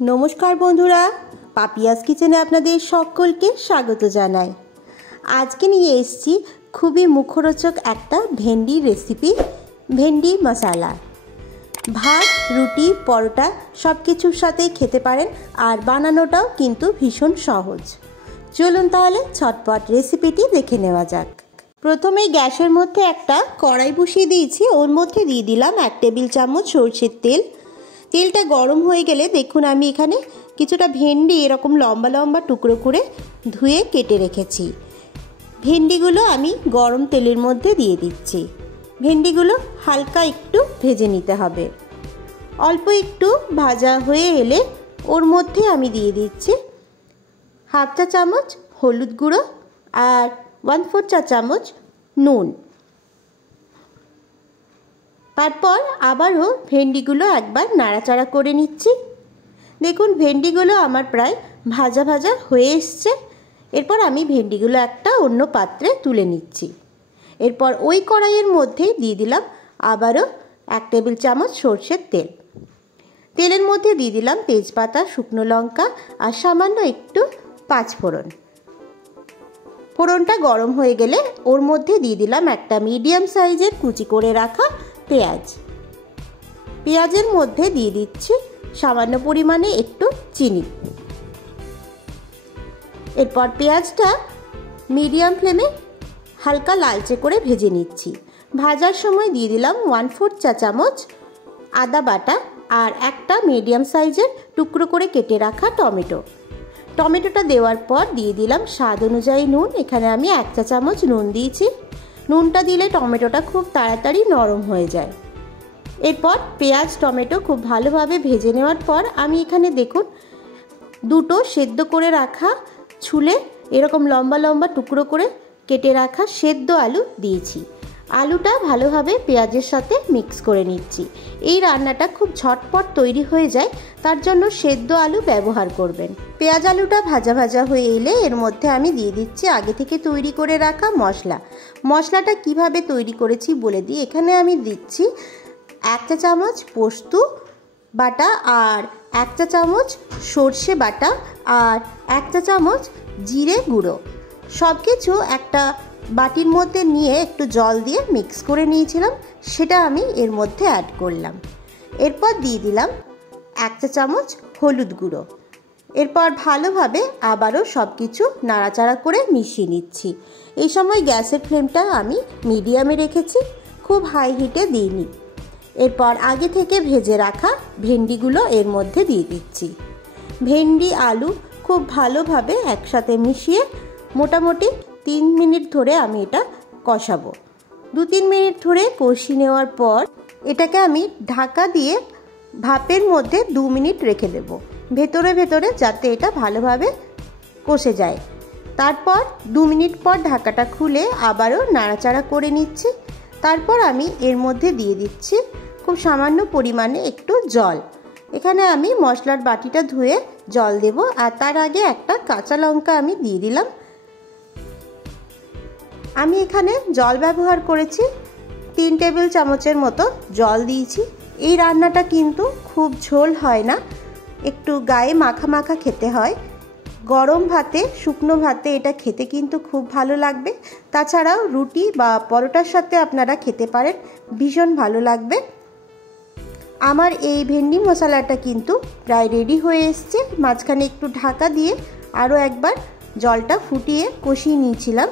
নমস্কার বন্ধুরা, পাপিয়াস কিচেনে আপনাদের সকলকে স্বাগত জানাই। আজকে নিয়ে এসেছি খুবই মুখরোচক একটা ভেন্ডি রেসিপি, ভেন্ডি মশলা। ভাত, রুটি, পরোটা সব কিছুর সাথে খেতে পারেন, আর বানানোটাও কিন্তু ভীষণ সহজ। চলুন তাহলে ঝটপট রেসিপিটি দেখে নেওয়া যাক। প্রথমে গ্যাসের মধ্যে একটা কড়াই বসিয়ে দিয়েছি, ওর মধ্যে দিয়ে দিলাম 1 টেবিল চামচ সরষের তেল। তেলটা গরম হয়ে গেলে দেখুন আমি এখানে কিছুটা ভেন্ডি এরকম লম্বা লম্বা টুকরো করে ধুয়ে কেটে রেখেছি। ভেন্ডিগুলো আমি গরম তেলের মধ্যে দিয়ে দিচ্ছি। ভেন্ডিগুলো হালকা একটু ভেজে নিতে হবে। অল্প একটু ভাজা হয়ে এলে ওর মধ্যে আমি দিয়ে দিচ্ছি 1/2 চা চামচ হলুদ গুঁড়ো আর 1/4 চা চামচ নুন। তারপর আবারও ভেন্ডিগুলো একবার নাড়াচাড়া করে নিচ্ছি। দেখুন ভেন্ডিগুলো আমার প্রায় ভাজা ভাজা হয়ে এসছে। এরপর আমি ভেন্ডিগুলো একটা অন্য পাত্রে তুলে নিচ্ছি। এরপর ওই কড়াইয়ের মধ্যে দিয়ে দিলাম আবারও 1 টেবিল চামচ সরষের তেল। তেলের মধ্যে দিয়ে দিলাম তেজপাতা, শুকনো লঙ্কা আর সামান্য একটু 5 ফোড়ন। ফোড়নটা গরম হয়ে গেলে ওর মধ্যে দিয়ে দিলাম একটা মিডিয়াম সাইজের কুচি করে রাখা পেঁয়াজ। পেঁয়াজের মধ্যে দিয়ে দিচ্ছি সামান্য পরিমাণে একটু চিনি। এরপর পেঁয়াজটা মিডিয়াম ফ্লেমে হালকা লালচে করে ভেজে নিচ্ছি। ভাজার সময় দিয়ে দিলাম 1/4 চা চামচ আদা বাটা আর একটা মিডিয়াম সাইজের টুকরো করে কেটে রাখা টমেটো। টমেটোটা দেওয়ার পর দিয়ে দিলাম স্বাদ অনুযায়ী নুন। এখানে আমি 1 চা চামচ নুন দিয়েছি। নুনটা দিলে টমেটোটা খুব তাড়াতাড়ি নরম হয়ে যায়। এরপর পেঁয়াজ টমেটো খুব ভালোভাবে ভেজে নেওয়ার পর আমি এখানে দেখুন দুটো সেদ্ধ করে রাখা ছুলে এরকম লম্বা লম্বা টুকরো করে কেটে রাখা সেদ্ধ আলু দিয়েছি। আলুটা ভালোভাবে পেঁয়াজের সাথে মিক্স করে নিচ্ছি। এই রান্নাটা খুব ঝটপট তৈরি হয়ে যায়, তার জন্য সেদ্ধ আলু ব্যবহার করবেন। পেঁয়াজ আলুটা ভাজা ভাজা হয়ে এলে এর মধ্যে আমি দিয়ে দিচ্ছি আগে থেকে তৈরি করে রাখা মশলা। মশলাটা কিভাবে তৈরি করেছি বলে দিই। এখানে আমি দিচ্ছি 1 চা চামচ পোস্ত বাটা আর 1 চা চামচ সর্ষে বাটা আর 1 চা চামচ জিরে গুঁড়ো। সব কিছু একটা বাটির মধ্যে নিয়ে একটু জল দিয়ে মিক্স করে নিয়েছিলাম, সেটা আমি এর মধ্যে অ্যাড করলাম। এরপর দিয়ে দিলাম 1 চা চামচ হলুদ গুঁড়ো। এরপর ভালোভাবে আবারও সব কিছু নাড়াচাড়া করে মিশিয়ে নিচ্ছি। এই সময় গ্যাসের ফ্লেমটা আমি মিডিয়ামে রেখেছি, খুব হাই হিটে দিইনি। এরপর আগে থেকে ভেজে রাখা ভেন্ডিগুলো এর মধ্যে দিয়ে দিচ্ছি। ভেন্ডি আলু খুব ভালোভাবে একসাথে মিশিয়ে মোটামুটি 3 মিনিট ধরে আমি এটা কষাবো। 2-3 মিনিট ধরে কষিয়ে নেওয়ার পর এটাকে আমি ঢাকা দিয়ে ভাপের মধ্যে 2 মিনিট রেখে দেব, ভেতরে ভেতরে যাতে এটা ভালোভাবে কষে যায়। তারপর 2 মিনিট পর ঢাকাটা খুলে আবারও নাড়াচাড়া করে নিচ্ছি। তারপর আমি এর মধ্যে দিয়ে দিচ্ছি খুব সামান্য পরিমাণে একটু জল। এখানে আমি মশলার বাটিটা ধুয়ে জল দেব, আর তার আগে একটা কাঁচা লঙ্কা আমি দিয়ে দিলাম। আমি এখানে জল ব্যবহার করেছি 3 টেবিল চামচের মতো জল দিয়েছি। এই রান্নাটা কিন্তু খুব ঝোল হয় না, একটু গায়ে মাখা মাখা খেতে হয়। গরম ভাতে, শুকনো ভাতে এটা খেতে কিন্তু খুব ভালো লাগবে। তাছাড়াও রুটি বা পরোটার সাথে আপনারা খেতে পারেন, ভীষণ ভালো লাগবে। আমার এই ভেন্ডি মশলাটা কিন্তু প্রায় রেডি হয়ে এসছে। মাঝখানে একটু ঢাকা দিয়ে আরও একবার জলটা ফুটিয়ে কষিয়ে নিয়েছিলাম।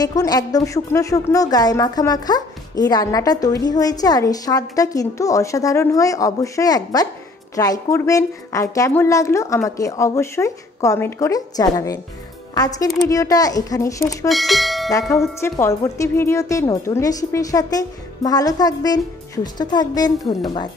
দেখুন একদম শুকনো শুকনো গায়ে মাখা মাখা এই রান্নাটা তৈরি হয়েছে, আর এর স্বাদটা কিন্তু অসাধারণ হয়। অবশ্যই একবার ট্রাই করবেন, আর কেমন লাগলো আমাকে অবশ্যই কমেন্ট করে জানাবেন। আজকের ভিডিওটা এখানেই শেষ করছি। দেখা হচ্ছে পরবর্তী ভিডিওতে নতুন রেসিপির সাথে। ভালো থাকবেন, সুস্থ থাকবেন। ধন্যবাদ।